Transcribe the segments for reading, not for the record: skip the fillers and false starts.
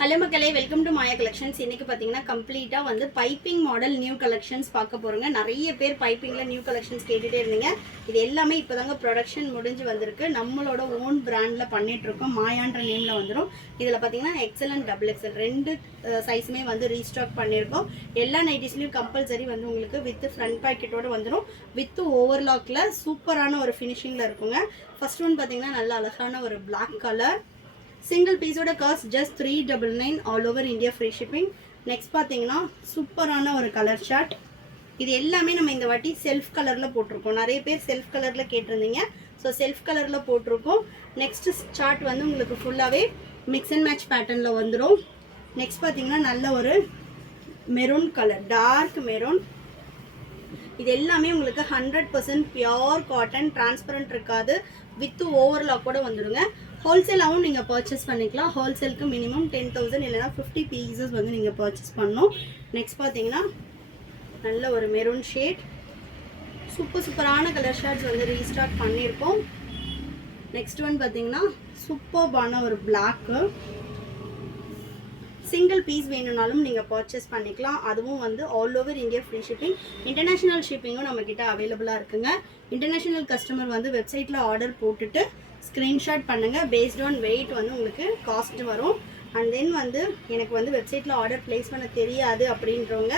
Hello மக்களே, welcome to Maya collections. இன்னைக்கு பார்த்தீங்கன்னா கம்ப்ளீட்டாக வந்து பைப்பிங் மாடல் நியூ கலெக்ஷன்ஸ் பார்க்க போகிறோங்க. நிறைய பேர் பைப்பிங்கில் நியூ கலெக்ஷன்ஸ் கேட்டுகிட்டே இருந்தீங்க. இது எல்லாமே இப்போ தாங்க ப்ரொடக்ஷன் முடிஞ்சு வந்திருக்கு. நம்மளோட ஓன் பிராண்டில் பண்ணிகிட்ருக்கோம். மாயான்ற நேமில் வந்துடும். இதில் பார்த்தீங்கன்னா எக்ஸல் அண்ட் டபுள் எக்ஸல் ரெண்டு சைஸுமே வந்து ரீஸ்டாக் பண்ணியிருக்கோம். எல்லா நைட்டிஸ்லையும் கம்பல்சரி வந்து உங்களுக்கு வித் ஃப்ரண்ட் பாக்கெட்டோடு வந்துடும். வித் ஓவர்லாக்கில் சூப்பரான ஒரு ஃபினிஷிங்கில் இருக்குங்க. ஃபர்ஸ்ட் ஒன் பார்த்தீங்கன்னா நல்ல அழகான ஒரு பிளாக் கலர். சிங்கிள் பீஸோட cost just 399 all over India free shipping. Next பார்த்தீங்கன்னா சூப்பரான ஒரு கலர் ஷார்ட். இது எல்லாமே நம்ம இந்த வாட்டி செல்ஃப் கலரில் போட்டிருக்கோம். நிறைய பேர் செல்ஃப் கலரில் கேட்டிருந்தீங்க. ஸோ செல்ஃப் கலரில் போட்டிருக்கோம். நெக்ஸ்ட் ஷார்ட் வந்து உங்களுக்கு ஃபுல்லாகவே மிக்ஸ் அண்ட் மேட்ச் பேட்டர்னில் வந்துடும். நெக்ஸ்ட் பார்த்தீங்கன்னா நல்ல ஒரு மெரூன் கலர், டார்க் மெரூன். இது எல்லாமே உங்களுக்கு 100% பியோர் காட்டன், டிரான்ஸ்பரண்ட் இருக்காது, வித் ஓவர்லாக் கூட வந்துடுங்க. ஹோல்சேலாகவும் நீங்கள் பர்ச்சேஸ் பண்ணிக்கலாம். ஹோல்சேலுக்கு மினிமம் 10,000 இல்லைனா 50 பீசஸ் வந்து நீங்கள் பர்ச்சேஸ் பண்ணணும். நெக்ஸ்ட் பார்த்தீங்கன்னா நல்ல ஒரு மெரூன் ஷேட், சூப்பரான கலர் ஷார்ட்ஸ் வந்து ரீஸ்டார்ட் பண்ணியிருக்கோம். நெக்ஸ்ட் ஒன் பார்த்தீங்கன்னா சூப்பர்பான ஒரு பிளாக்கு. சிங்கிள் பீஸ் வேணும்னாலும் நீங்கள் பர்ச்சேஸ் பண்ணிக்கலாம். அதுவும் வந்து all over India free shipping. International ஷிப்பிங்கும் நம்மக்கிட்ட அவைலபிளாக இருக்குங்க. இன்டர்நேஷ்னல் கஸ்டமர் வந்து வெப்சைட்டில் ஆர்டர் போட்டுட்டு ஸ்க்ரீன்ஷாட் பண்ணுங்கள். பேஸ்ட் ஆன் வெயிட் வந்து உங்களுக்கு காஸ்ட் வரும். அண்ட் தென் வந்து எனக்கு வந்து வெப்சைட்டில் ஆர்டர் ப்ளேஸ் பண்ண தெரியாது அப்படின்றவங்க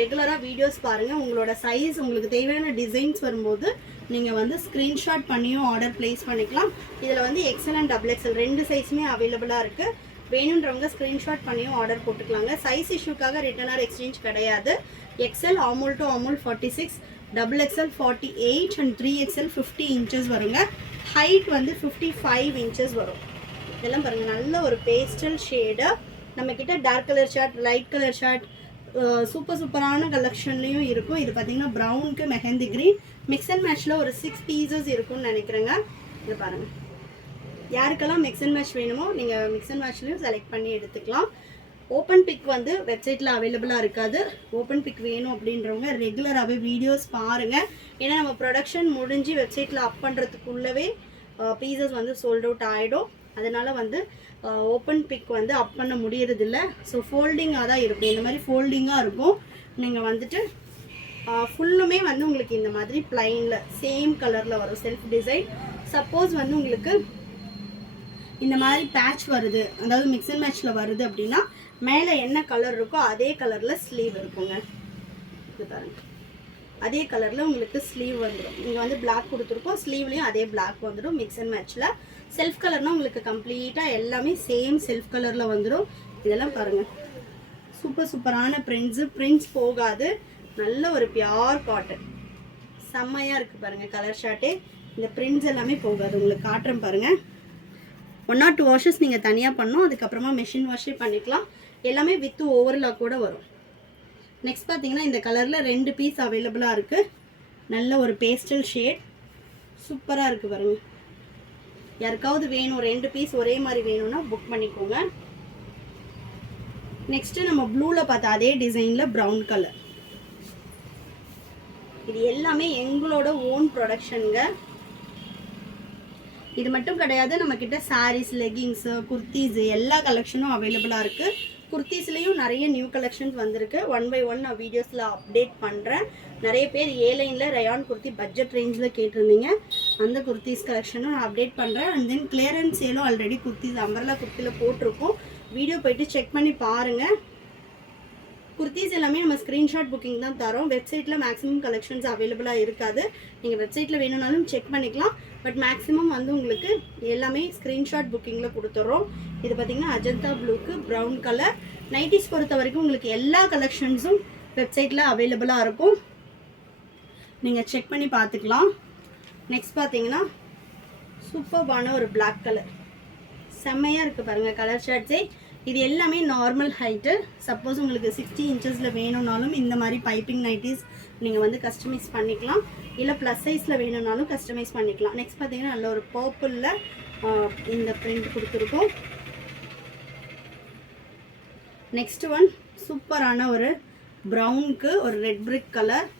ரெகுலராக வீடியோஸ் பாருங்கள். உங்களோட சைஸ், உங்களுக்கு தேவையான டிசைன்ஸ் வரும்போது நீங்கள் வந்து ஸ்க்ரீன்ஷாட் பண்ணியும் ஆர்டர் ப்ளேஸ் பண்ணிக்கலாம். இதில் வந்து எக்ஸல் அண்ட் டபுள் எக்ஸல் ரெண்டு சைஸுமே அவைலபிளாக இருக்குது. வேணுன்றவங்க ஸ்க்ரீன்ஷாட் பண்ணியும் ஆர்டர் போட்டுக்கலாங்க. சைஸ் இஷ்யூக்காக ரிட்டர்ன் ஆர் எக்ஸ்சேஞ்ச் கிடையாது. எக்ஸல் ஆமூல் டு ஆமூல் 46, double XL 48 and 3XL 50 inches வருங்க. ஹைட் வந்து 55 இன்ச்சஸ் வரும். இதெல்லாம் பாருங்கள், நல்ல ஒரு பேஸ்டல் ஷேடு. நம்மக்கிட்ட dark colour short, light colour short, சூப்பரான கலெக்ஷன்லேயும் இருக்கும். இது பார்த்தீங்கன்னா ப்ரௌனுக்கு மெஹந்தி க்ரீன் மிக்ஸ் அண்ட் மேட்ச்சில் ஒரு 6 பீசஸ் இருக்கும்னு நினைக்கிறேங்க. இது பாருங்கள், யாருக்கெல்லாம் மிக்ஸ் அண்ட் மேட்ச் வேணுமோ நீங்கள் மிக்ஸ் அண்ட் மேட்ச்லையும் செலக்ட் பண்ணி எடுத்துக்கலாம். ஓப்பன் பிக் வந்து வெப்சைட்டில் அவைலபிளாக இருக்காது. ஓப்பன் பிக் வேணும் அப்படின்றவங்க ரெகுலராகவே வீடியோஸ் பாருங்கள். ஏன்னா நம்ம ப்ரொடக்ஷன் முடிஞ்சு வெப்சைட்டில் அப் பண்ணுறதுக்குள்ளவே பீசஸ் வந்து சோல்ட் அவுட் ஆகிடும். அதனால் வந்து ஓப்பன் பிக் வந்து அப் பண்ண முடியறதில்ல. ஸோ ஃபோல்டிங்காக தான் இருக்கும். இந்த மாதிரி ஃபோல்டிங்காக இருக்கும். நீங்கள் வந்துட்டு ஃபுல்லுமே வந்து உங்களுக்கு இந்த மாதிரி ப்ளைனில் சேம் கலரில் வரும் செல்ஃப் டிசைன். சப்போஸ் வந்து உங்களுக்கு இந்த மாதிரி பேட்ச் வருது, அதாவது மிக்ஸ் அண்ட் மேட்ச்சில் வருது அப்படின்னா மேலே என்ன கலர் இருக்கோ அதே கலரில் ஸ்லீவ் இருக்குங்க. இது பாருங்க, அதே கலரில் உங்களுக்கு ஸ்லீவ் வந்துடும். இங்கே வந்து பிளாக் கொடுத்துருக்கோம், ஸ்லீவ்லேயும் அதே பிளாக் வந்துடும் மிக்ஸ் அண்ட் மேட்ச்சில். செல்ஃப் கலர்னால் உங்களுக்கு கம்ப்ளீட்டாக எல்லாமே சேம் செல்ஃப் கலரில் வந்துடும். இதெல்லாம் பாருங்கள், சூப்பரான பிரிண்ட்ஸ் போகாது. நல்ல ஒரு பியோர் காட்டன், செம்மையாக இருக்குது பாருங்கள் கலர் ஷார்ட்டே. இந்த பிரிண்ட்ஸ் எல்லாமே போகாது. உங்களுக்கு காட்டுறேன் பாருங்கள். 1 or 2 வாஷஸ் நீங்கள் தனியாக பண்ணணும். அதுக்கப்புறமா மெஷின் வாஷே பண்ணிக்கலாம். எல்லாமே வித் ஓவர்லாக் கூட வரும். நெக்ஸ்ட் பார்த்தீங்கன்னா இந்த கலரில் 2 பீஸ் அவைலபிளாக இருக்குது. நல்ல ஒரு பேஸ்டல் ஷேட், சூப்பராக இருக்குது பாருங்கள். யாருக்காவது வேணும் 2 பீஸ் ஒரே மாதிரி வேணும்னா புக் பண்ணிக்கோங்க. நெக்ஸ்ட்டு நம்ம ப்ளூவில் பார்த்த அதே டிசைனில் ப்ரௌன் கலர். இது எல்லாமே எங்களோட ஓன் ப்ரொடக்ஷனுங்க. இது மட்டும் கிடையாது, நம்மக்கிட்ட சாரீஸ், லெகிங்ஸு, குர்த்திஸு எல்லா கலெக்ஷனும் அவைலபிளாக இருக்குது. குர்த்திஸ்லேயும் நிறைய நியூ கலெக்ஷன்ஸ் வந்திருக்கு. 1 by 1 நான் வீடியோஸில் அப்டேட் பண்ணுறேன். நிறைய பேர் ஏலைனில் ரயான் குர்த்தி பட்ஜெட் ரேஞ்சில் கேட்டிருந்தீங்க. அந்த குர்த்திஸ் கலெக்ஷனும் நான் அப்டேட் பண்ணுறேன். அண்ட் தென் கிளியரன்ஸ் சேலும் ஆல்ரெடி குர்த்திஸ் அம்பர்லா குர்த்தியில் போட்டிருக்கோம். வீடியோ போய்ட்டு செக் பண்ணி பாருங்கள். குர்த்திஸ் எல்லாமே நம்ம ஸ்க்ரீன்ஷாட் புக்கிங் தான் தரோம். வெப்சைட்டில் மேக்ஸிமம் கலெக்ஷன்ஸ் அவைலபிளாக இருக்காது. நீங்கள் வெப்சைட்டில் வேணும்னாலும் செக் பண்ணிக்கலாம். பட் மேக்ஸிமம் வந்து உங்களுக்கு எல்லாமே ஸ்க்ரீன்ஷாட் புக்கிங்கில் கொடுத்துட்றோம். இது பார்த்திங்கன்னா அஜந்தா ப்ளூக்கு ப்ரௌன் கலர். நைட்டிஸ் பொறுத்த வரைக்கும் உங்களுக்கு எல்லா கலெக்ஷன்ஸும் வெப்சைட்டில் அவைலபிளாக இருக்கும். நீங்கள் செக் பண்ணி பார்த்துக்கலாம். நெக்ஸ்ட் பார்த்தீங்கன்னா சூப்பர்பான ஒரு பிளாக் கலர், செம்மையாக இருக்குது பாருங்கள் கலர் ஷார்ட்ஸே. இது எல்லாமே நார்மல் ஹைட்டு. சப்போஸ் உங்களுக்கு 60 இன்ச்சஸில் வேணும்னாலும் இந்த மாதிரி பைப்பிங் நைட்டிஸ் நீங்கள் வந்து கஸ்டமைஸ் பண்ணிக்கலாம். இல்லை ப்ளஸ் சைஸில் வேணும்னாலும் கஸ்டமைஸ் பண்ணிக்கலாம். நெக்ஸ்ட் பார்த்தீங்கன்னா நல்ல ஒரு பர்பிளில் இந்த பிரிண்ட் கொடுத்துருக்கோம். நெக்ஸ்ட் ஒன் சூப்பரான ஒரு ப்ரௌனுக்கு ஒரு ரெட் பிரிக் கலர்,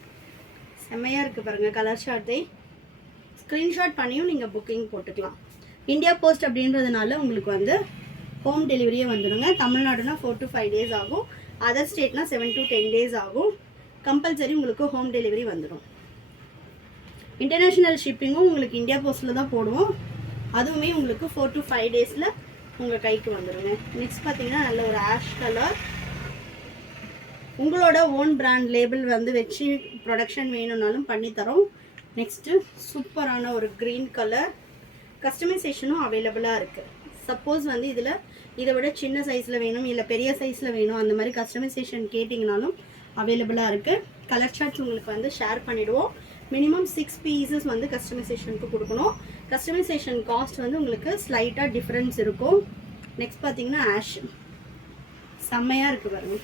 செம்மையாக இருக்குது பாருங்கள் கலர் ஷார்ட்டை. ஸ்க்ரீன்ஷாட் பண்ணியும் நீங்கள் புக்கிங் போட்டுக்கலாம். இந்தியா போஸ்ட் அப்படின்றதுனால உங்களுக்கு வந்து ஹோம் டெலிவரியே வந்துடுங்க. தமிழ்நாடுனா 4 to 5 days ஆகும். அதர் ஸ்டேட்னா 7 to 10 days ஆகும். கம்பல்சரி உங்களுக்கு ஹோம் டெலிவரி வந்துடும். இன்டர்நேஷ்னல் ஷிப்பிங்கும் உங்களுக்கு இந்தியா போஸ்ட்டில் தான் போடுவோம். அதுவுமே உங்களுக்கு 4 to 5 days உங்கள் கைக்கு வந்துடுங்க. நெக்ஸ்ட் பார்த்தீங்கன்னா நல்ல ஒரு ஆஷ் கலர், உங்களோட ஓன் பிராண்ட் லேபிள் வந்து வச்சு ப்ரொடக்ஷன் வேணும்னாலும் பண்ணித்தரோம். நெக்ஸ்ட்டு சூப்பரான ஒரு க்ரீன் கலர், கஸ்டமைசேஷனும் அவைலபிளாக இருக்குது. சப்போஸ் வந்து இதை விட சின்ன சைஸில் வேணும் இல்லை பெரிய சைஸில் வேணும் அந்த மாதிரி கஸ்டமைசேஷன் கேட்டிங்கனாலும் அவைலபிளாக இருக்குது. கலர் சார்ட்ஸ் உங்களுக்கு வந்து ஷேர் பண்ணிவிடுவோம். மினிமம் 6 pieces வந்து கஸ்டமைசேஷனுக்கு கொடுக்கணும். கஸ்டமைசேஷன் காஸ்ட் வந்து உங்களுக்கு ஸ்லைட்டாக டிஃப்ரென்ஸ் இருக்கும். நெக்ஸ்ட் பார்த்தீங்கன்னா ஆஷ் செம்மையாக இருக்குது பாருங்க.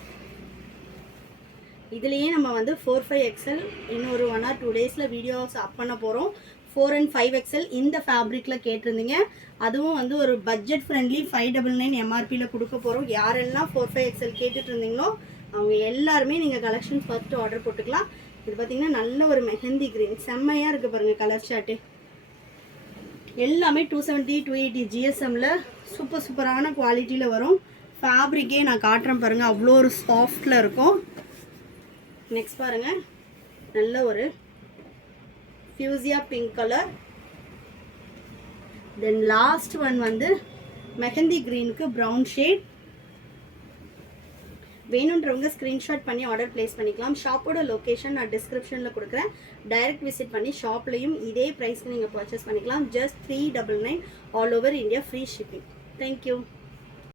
இதுலேயே நம்ம வந்து 4-5XL இன்னொரு 1 or 2 days வீடியோஸ் அப் பண்ண போகிறோம். 4 and 5XL இந்த ஃபேப்ரிக்கில் கேட்டிருந்தீங்க. அதுவும் வந்து ஒரு பட்ஜெட் ஃப்ரெண்ட்லி 599 MRPயில் கொடுக்க போகிறோம். யாரெல்லாம் 4-5XL கேட்டுட்டு இருந்தீங்களோ அவங்க எல்லாருமே நீங்கள் கலெக்ஷன் ஃபர்ஸ்ட் ஆர்டர் போட்டுக்கலாம். இது பார்த்தீங்கன்னா நல்ல ஒரு மெஹந்தி க்ரீன் செம்மையாக இருக்குது பாருங்கள் கலர் சார்ட்டு. எல்லாமே 270-280 GSMல சூப்பரான குவாலிட்டியில் வரும். ஃபேப்ரிக்கே நான் காட்டுறேன் பாருங்கள், அவ்வளோ ஒரு சாஃப்டில் இருக்கும். நெக்ஸ்ட் பாருங்கள் நல்ல ஒரு fuchsia pink colour. Then last one வந்து மெஹந்தி க்ரீனுக்கு ப்ரௌன் ஷேட். வேணுன்றவங்க ஸ்க்ரீன்ஷாட் பண்ணி ஆர்டர் ப்ளேஸ் பண்ணிக்கலாம். ஷாப்போட லொக்கேஷன் நான் டிஸ்கிரிப்ஷனில் கொடுக்குறேன். டைரக்ட் விசிட் பண்ணி ஷாப்லேயும் இதே ப்ரைஸ்க்கு நீங்கள் பர்ச்சேஸ் பண்ணிக்கலாம். Just 399 all over India free shipping. Thank you.